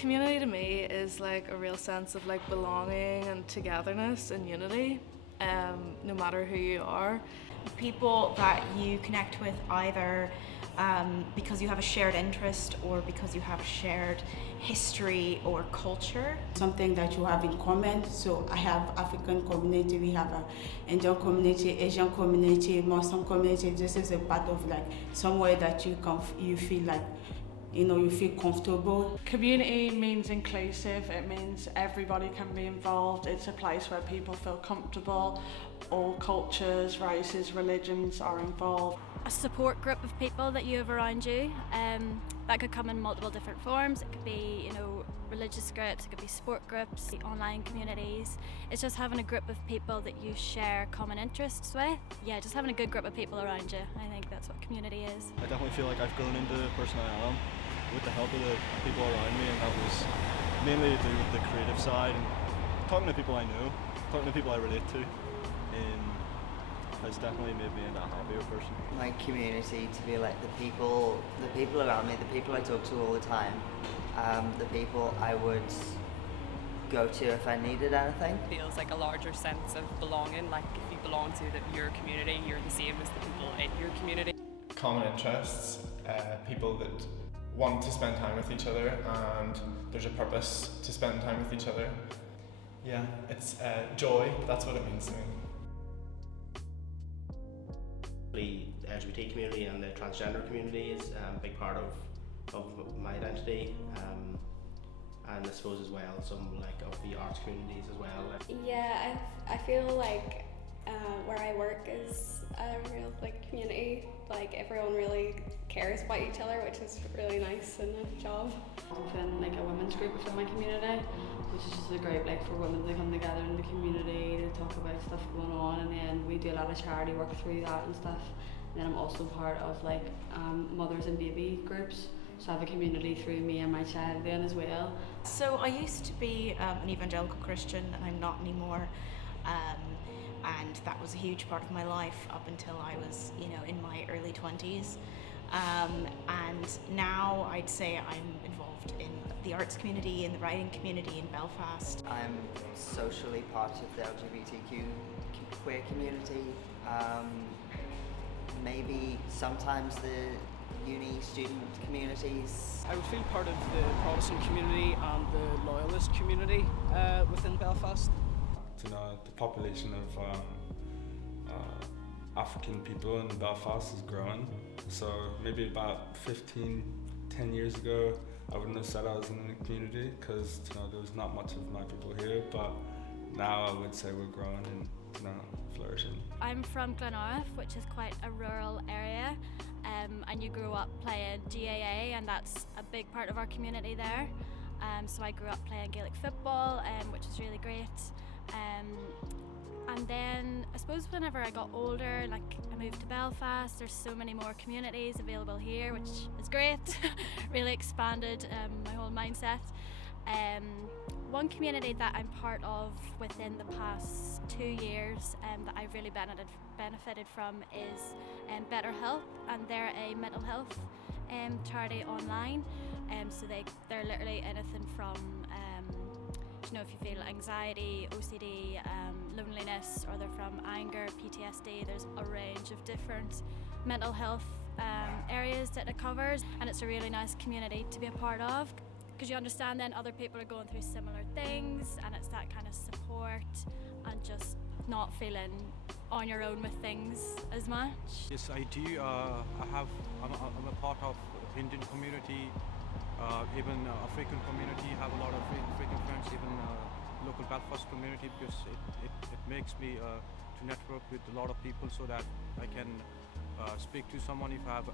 Community to me is like a real sense of like belonging and togetherness and unity, no matter who you are. People that you connect with either because you have a shared interest or because you have a shared history or culture. Something that you have in common. So I have African community, we have a Indian community, Asian community, Muslim community. This is a part of like somewhere that you feel like you feel comfortable. Community means inclusive, it means everybody can be involved. It's a place where people feel comfortable, all cultures, races, religions are involved. A support group of people that you have around you, that could come in multiple different forms. It could be, religious groups, it could be sport groups, online communities. It's just having a group of people that you share common interests with. Yeah, just having a good group of people around you. I think that's what community is. I definitely feel like I've grown into the person I am with the help of the people around me, and that was mainly to do with the creative side and talking to people I know, talking to people I relate to. Has definitely made me into a happier person. My community to be like the people around me, the people I talk to all the time, the people I would go to if I needed anything. Feels like a larger sense of belonging, like if you belong to your community, you're the same as the people in your community. Common interests, people that want to spend time with each other and there's a purpose to spend time with each other. Yeah, it's joy, that's what it means to me. The LGBT community and the transgender community is a big part of my identity, and I suppose as well some of the arts communities as well. Yeah, I feel like where I work is a real community. Like everyone really cares about each other, which is really nice in a job. Within a women's group within my community, which is just a great for women to come together in the community to talk about stuff going on, and then we do a lot of charity work through that and stuff. And then I'm also part of mothers and baby groups, so I have a community through me and my child then as well. So I used to be an evangelical Christian, and I'm not anymore. And that was a huge part of my life up until I was, in my early 20s. And now I'd say I'm involved in the arts community, in the writing community in Belfast. I'm socially part of the LGBTQ queer community. Maybe sometimes the uni student communities. I would feel part of the Protestant community and the Loyalist community within Belfast. The population of African people in Belfast is growing. So maybe about 10 years ago, I wouldn't have said I was in the community because there was not much of my people here, but now I would say we're growing and flourishing. I'm from Glenarth, which is quite a rural area, and you grew up playing GAA, and that's a big part of our community there. So I grew up playing Gaelic football, which is really great. And then I suppose whenever I got older, I moved to Belfast. There's so many more communities available here, which is great. Really expanded my whole mindset. One community that I'm part of within the past 2 years that I've really benefited from is Better Health, and they're a mental health charity online. So they're literally anything from if you feel anxiety, OCD, loneliness, or they're from anger, PTSD, there's a range of different mental health areas that it covers, and it's a really nice community to be a part of because you understand then other people are going through similar things, and it's that kind of support and just not feeling on your own with things as much. Yes, I do. I'm a part of Indian community. Even African community, have a lot of African friends, even local Belfast community, because it makes me to network with a lot of people so that I can speak to someone if I have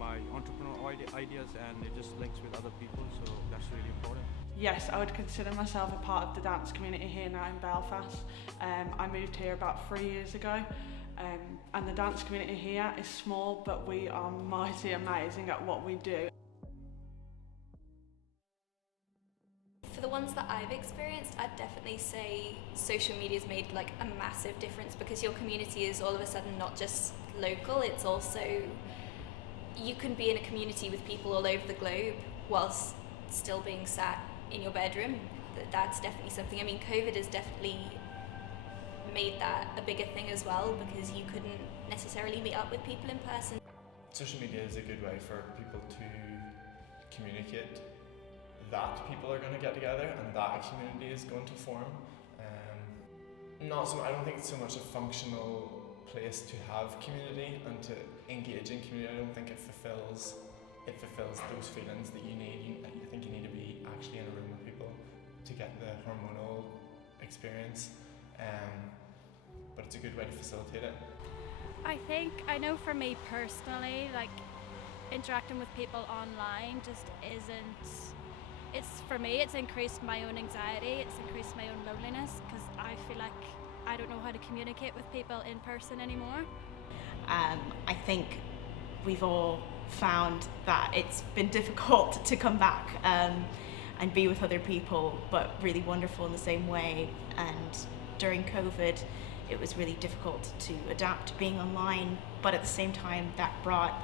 my entrepreneurial ideas, and it just links with other people, so that's really important. Yes, I would consider myself a part of the dance community here now in Belfast. I moved here about 3 years ago. And the dance community here is small, but we are mighty amazing at what we do. For the ones that I've experienced, I'd definitely say social media's made a massive difference, because your community is all of a sudden not just local, it's also, you can be in a community with people all over the globe whilst still being sat in your bedroom. That's definitely something. I mean, COVID has definitely made that a bigger thing as well, because you couldn't necessarily meet up with people in person. Social media is a good way for people to communicate that people are going to get together and that a community is going to form. I don't think it's so much a functional place to have community and to engage in community. I don't think it fulfills those feelings that you need. I think you need to be actually in a room with people to get the hormonal experience. But it's a good way to facilitate it. I know for me personally, like interacting with people online just for me it's increased my own anxiety, it's increased my own loneliness, because I feel like I don't know how to communicate with people in person anymore. I think we've all found that it's been difficult to come back and be with other people, but really wonderful in the same way. And during COVID, it was really difficult to adapt to being online, but at the same time that brought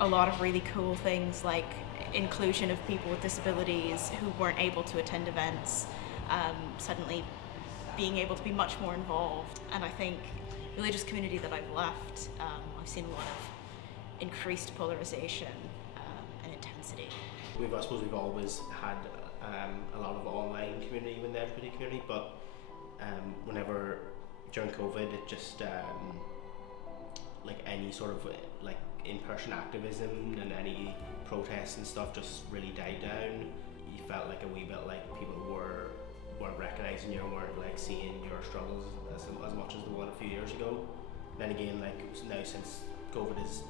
a lot of really cool things, like inclusion of people with disabilities who weren't able to attend events, suddenly being able to be much more involved. And I think the religious community that I've left, I've seen a lot of increased polarization and intensity. I suppose we've always had a lot of online community within the LGBT community, but whenever during COVID, it just like any sort of like in-person activism and any protests and stuff just really died down. You felt like a wee bit like people weren't recognising you and weren't like seeing your struggles as much as they would a few years ago. Then again, like now since COVID is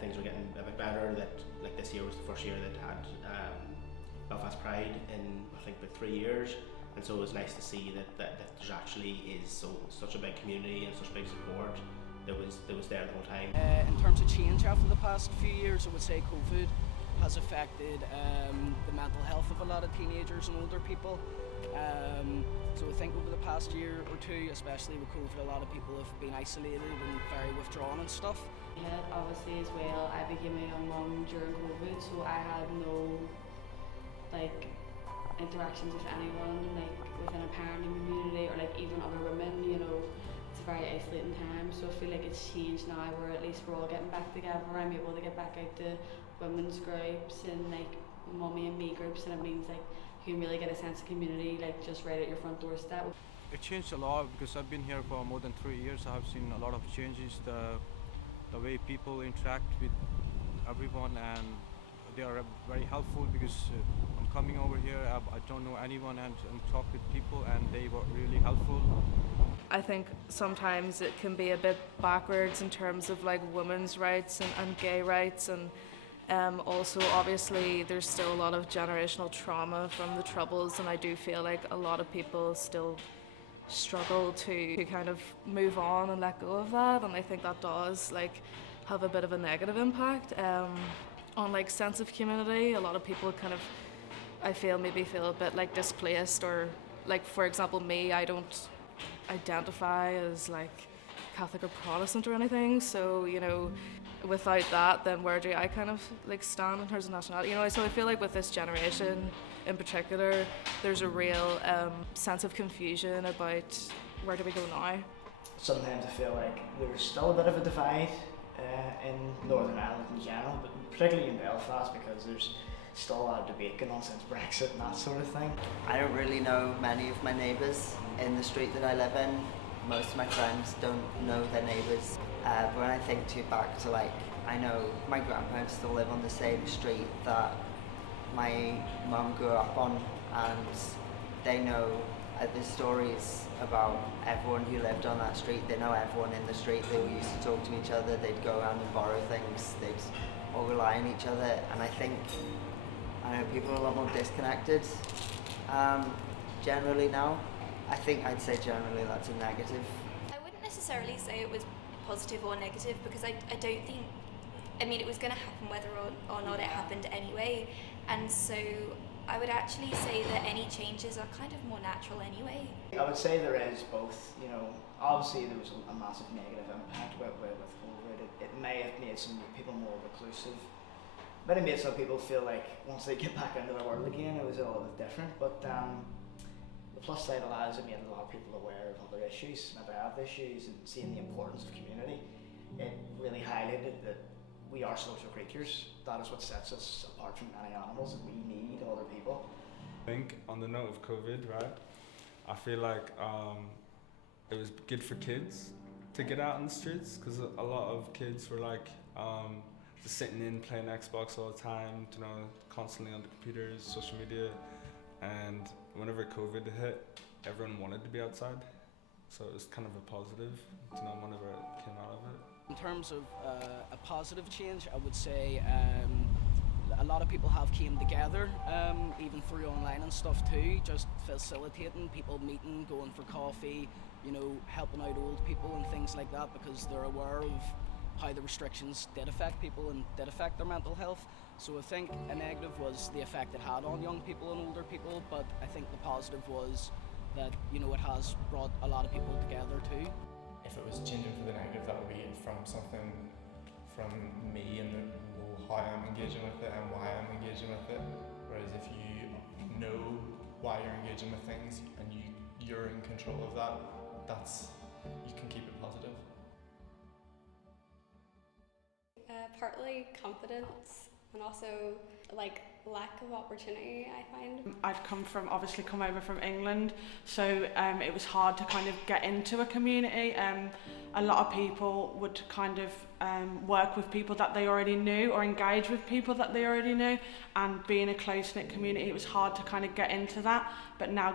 things are getting a bit better. That like this year was the first year that had Belfast Pride in I think about 3 years. And so it was nice to see that there's actually is such a big community and such big support that was there the whole time. In terms of change after the past few years, I would say COVID has affected the mental health of a lot of teenagers and older people. So I think over the past year or two, especially with COVID, a lot of people have been isolated and very withdrawn and stuff. Yeah, obviously as well, I became a young mum during COVID, so I had no like interactions with anyone, like within a parenting community or like even other women, you know. It's a very isolating time, so I feel like it's changed now where at least we're all getting back together. I'm able to get back out to women's groups and like mummy and me groups, and it means like you can really get a sense of community like just right at your front doorstep. It changed a lot because I've been here for more than 3 years. I have seen a lot of changes, the way people interact with everyone, and they are very helpful because I'm coming over here, I don't know anyone, and talk with people, and they were really helpful. I think sometimes it can be a bit backwards in terms of like women's rights and gay rights, and also obviously there's still a lot of generational trauma from the Troubles, and I do feel like a lot of people still struggle to kind of move on and let go of that, and I think that does like have a bit of a negative impact on like sense of community. A lot of people kind of, I feel, maybe feel a bit like displaced, or like for example me, I don't identify as like Catholic or Protestant or anything, so you know, without that, then where do I kind of like stand in terms of nationality, you know? So I feel like with this generation in particular, there's a real sense of confusion about where do we go now. Sometimes I feel like there's still a bit of a divide in Northern Ireland in general, but particularly in Belfast, because there's still a lot of debate going on since Brexit and that sort of thing. I don't really know many of my neighbours in the street that I live in. Most of my friends don't know their neighbours. But when I think back to like, I know my grandparents still live on the same street that my mum grew up on, and they know the stories about everyone who lived on that street. They know everyone in the street. They all used to talk to each other. They'd go around and borrow things. They'd all rely on each other. And I think, I know people are a lot more disconnected generally now. I think I'd say generally that's a negative. I wouldn't necessarily say it was positive or negative, because I don't think, I mean, it was going to happen whether or not it happened anyway, and so I would actually say that any changes are kind of more natural anyway. I would say there is both, you know, obviously there was a massive negative impact with COVID. It may have made some people more reclusive, might have made some people feel like once they get back into the world again, it was a little bit different. But the plus side of that is it made a lot of people aware of other issues, mental health issues, and seeing the importance of community. It really highlighted that we are social creatures. That is what sets us apart from many animals, and we need other people. I think on the note of COVID, right, I feel like it was good for kids to get out on the streets, because a lot of kids were like just sitting in playing Xbox all the time, you know, constantly on the computers, social media, and whenever COVID hit, everyone wanted to be outside, so it was kind of a positive, you know, whenever it came out of it. In terms of a positive change, I would say a lot of people have came together, even through online and stuff too, just facilitating people meeting, going for coffee, you know, helping out old people and things like that, because they're aware of how the restrictions did affect people and did affect their mental health. So I think a negative was the effect it had on young people and older people, but I think the positive was that, you know, it has brought a lot of people together too. If it was changing for the negative, that would be from something from me and how I'm engaging with it and why I'm engaging with it. Whereas if you know why you're engaging with things and you're in control of that, you can keep it positive. Partly confidence and also like lack of opportunity, I find. I've come over from England, so it was hard to kind of get into a community. A lot of people would kind of work with people that they already knew or engage with people that they already knew, and being a close-knit community, it was hard to kind of get into that. But now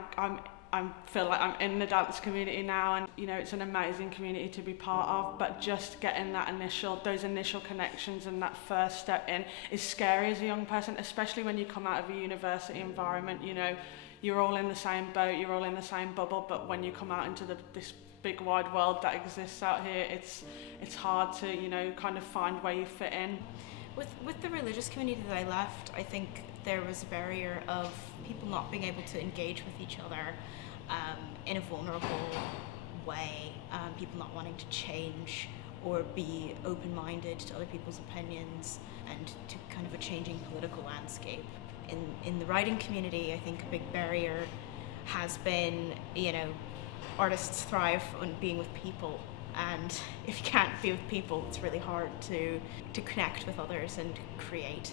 I feel like I'm in the dance community now, and you know, it's an amazing community to be part of, but just getting those initial connections and that first step in is scary as a young person, especially when you come out of a university environment. You know, you're all in the same boat, you're all in the same bubble, but when you come out into this big wide world that exists out here, it's hard to, you know, kind of find where you fit in. With the religious community that I left, I think there was a barrier of people not being able to engage with each other in a vulnerable way, people not wanting to change or be open-minded to other people's opinions, and to kind of a changing political landscape. In the writing community, I think a big barrier has been, you know, artists thrive on being with people, and if you can't be with people, it's really hard to connect with others and create.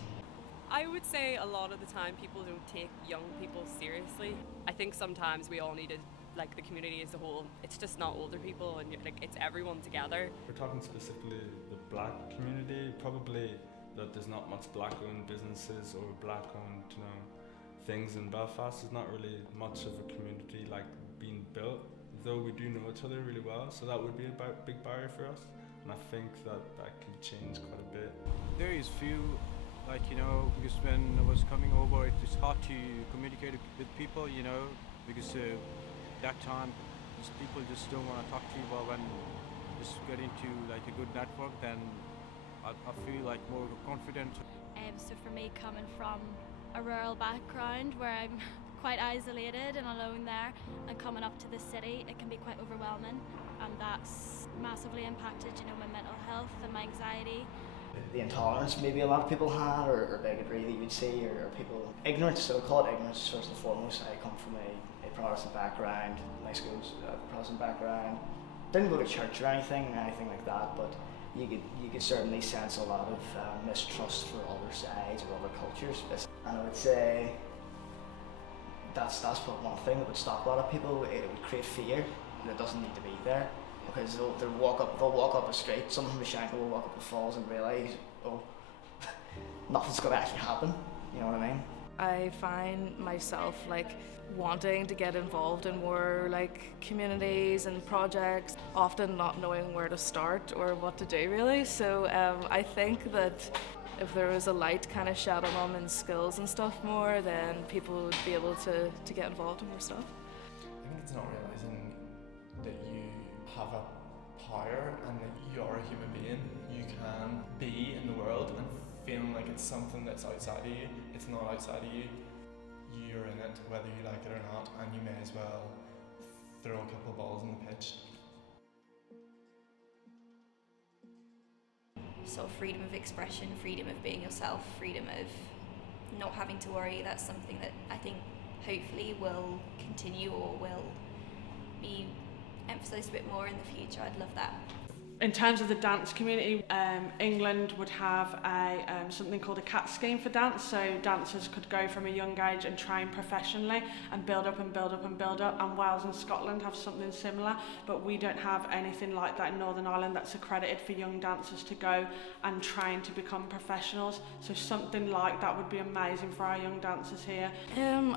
I would say a lot of the time people don't take young people seriously. I think sometimes we all need to, like the community as a whole, it's just not older people, and like it's everyone together. We're talking specifically the black community, probably that there's not much black-owned businesses or black-owned, you know, things in Belfast. There's not really much of a community like being built, though we do know each other really well, so that would be a big barrier for us, and I think that could change quite a bit. There is few, like, you know, because when I was coming over, it's hard to communicate with people, you know, because that time people just don't want to talk to you, but when you just get into like a good network, then I feel like more confident. So for me, coming from a rural background where I'm quite isolated and alone there, and coming up to the city, it can be quite overwhelming, and that's massively impacted, you know, my mental health and my anxiety. The intolerance maybe a lot of people had, or bigotry that you would see, or people ignorance. So I call it ignorance first and foremost. I come from a Protestant background. My school's a Protestant background. Didn't go to church or anything like that, but you could certainly sense a lot of mistrust for other sides or other cultures. And I would say that's probably one thing that would stop a lot of people. It would create fear that doesn't need to be there. Because they'll walk up a street, someone from the Shankill will walk up the falls and realise, oh, nothing's going to actually happen, you know what I mean? I find myself like wanting to get involved in more like communities and projects, often not knowing where to start or what to do really. So I think that if there was a light kind of shed on them in skills and stuff more, then people would be able to get involved in more stuff. I think it's not realising that you have a power and that you're a human being. You can be in the world and feeling like it's something that's outside of you. It's not outside of you. You're in it whether you like it or not, and you may as well throw a couple of balls in the pitch. sort of freedom of expression, freedom of being yourself, freedom of not having to worry. That's something that I think hopefully will continue or will be emphasised a bit more in the future. I'd love that. In terms of the dance community, England would have something called a CAT scheme for dance, so dancers could go from a young age and train professionally and build up and build up and build up, and Wales and Scotland have something similar, but we don't have anything like that in Northern Ireland that's accredited for young dancers to go and train to become professionals, so something like that would be amazing for our young dancers here.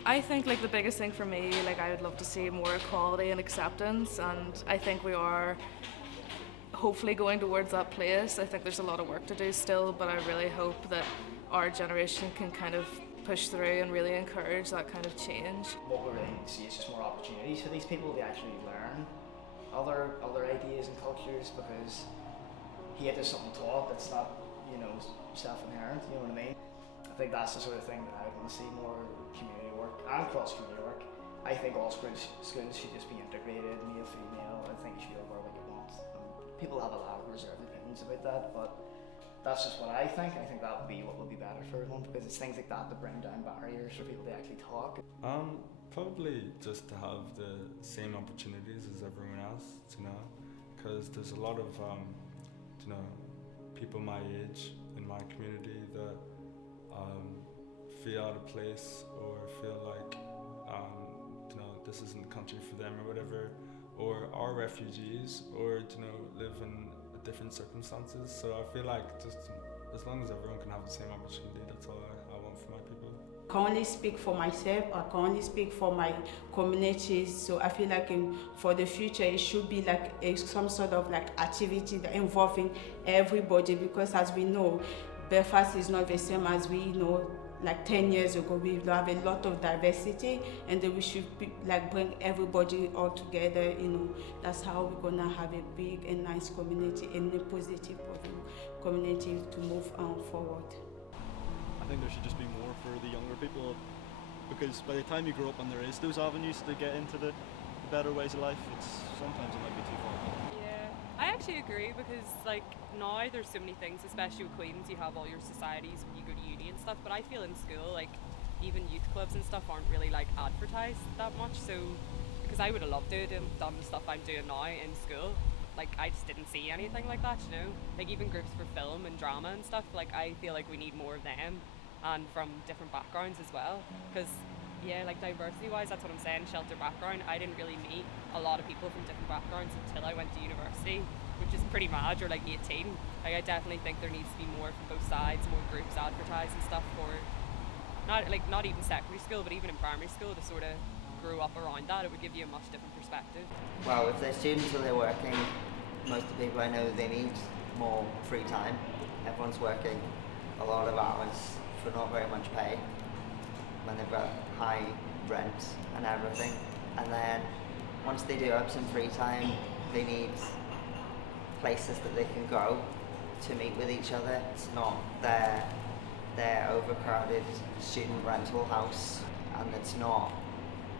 I think like the biggest thing for me, like I would love to see more equality and acceptance, and I think we are hopefully going towards that place. I think there's a lot of work to do still, but I really hope that our generation can kind of push through and really encourage that kind of change. What we really see is just more opportunities for these people to actually learn other ideas and cultures, because here there's something taught that's not, self-inherent, you know what I mean? I think that's the sort of thing that I want to see more community work and cross-community work. I think all schools should just be integrated, male, female. I think you should be able to wear what you want. People have a lot of reserved opinions about that, but that's just what I think. I think that would be what would be better for everyone, because it's things like that that bring down barriers for people to actually talk. Probably just to have the same opportunities as everyone else, because there's a lot of people my age in my community that feel out of place or feel like this isn't the country for them or whatever, or are refugees, or live in different circumstances. So I feel like just as long as everyone can have the same opportunity, that's all I want for my people. I can only speak for myself, I can only speak for my communities, so I feel like for the future it should be like some sort of like activity that involving everybody, because as we know, Belfast is not the same as we know like 10 years ago. We have a lot of diversity, and then we should bring everybody all together. That's how we're gonna have a big and nice community and a positive community to move forward. I think there should just be more for the younger people, because by the time you grow up and there is those avenues to get into the better ways of life, sometimes it might be too far. Yeah, I actually agree, because now there's so many things, especially with Queens, you have all your societies when you go to uni and stuff, but I feel in school even youth clubs and stuff aren't really advertised that much, so because I would have loved it and done the stuff I'm doing now in school, I just didn't see anything like that, even groups for film and drama and stuff. I feel like we need more of them, and from different backgrounds as well, because diversity wise, that's what I'm saying, shelter background, I didn't really meet a lot of people from different backgrounds until I went to university, which is pretty mad. You're 18. I definitely think there needs to be more from both sides, more groups advertised and stuff for not even secondary school, but even in primary school, to sort of grow up around that. It would give you a much different perspective. Well, if they're students or they're working, most of the people I know, they need more free time. Everyone's working a lot of hours for not very much pay, when they've got high rent and everything. And then once they do have some free time, they need places that they can go to meet with each other. It's not their overcrowded student rental house, and it's not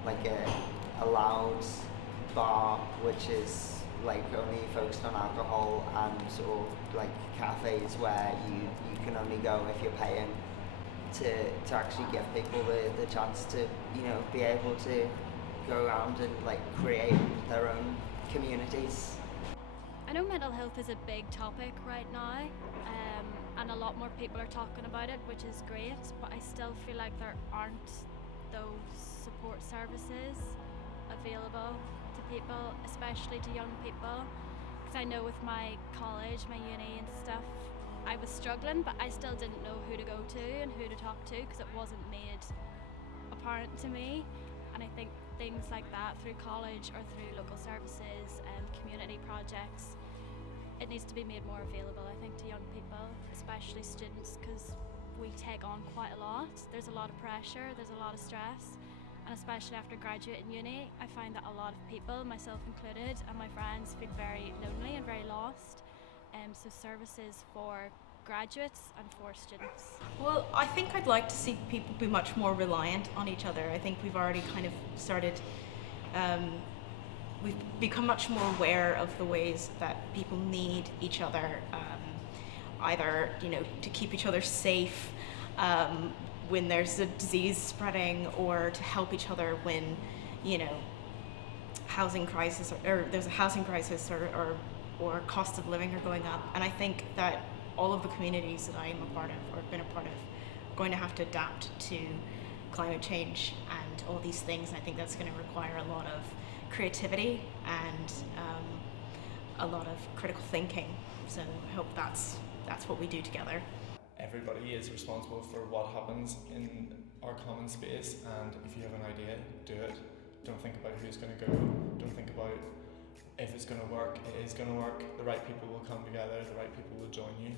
a loud bar which is only focused on alcohol, or cafes where you can only go if you're paying, to actually give people the chance to be able to go around and create their own communities. I know mental health is a big topic right now, and a lot more people are talking about it, which is great, but I still feel like there aren't those support services available to people, especially to young people. Because I know with my college, my uni and stuff, I was struggling, but I still didn't know who to go to and who to talk to, because it wasn't made apparent to me. And I think things like that through college or through local services and community projects, it needs to be made more available, I think, to young people, especially students, because we take on quite a lot. There's a lot of pressure, there's a lot of stress, and especially after graduating uni, I find that a lot of people, myself included, and my friends feel very lonely and very lost. So services for graduates and for students. Well, I think I'd like to see people be much more reliant on each other. I think we've already kind of started, we've become much more aware of the ways that people need each other. either, you know, to keep each other safe when there's a disease spreading, or to help each other when, you know, housing crisis or there's a housing crisis or cost of living are going up. And I think that all of the communities that I am a part of or been a part of are going to have to adapt to climate change and all these things. I think that's going to require a lot of creativity and a lot of critical thinking. So I hope that's what we do together. Everybody is responsible for what happens in our common space, and if you have an idea, do it. Don't think about who's going to go. Don't think about if it's going to work. It is going to work. The right people will come together. The right people will join you.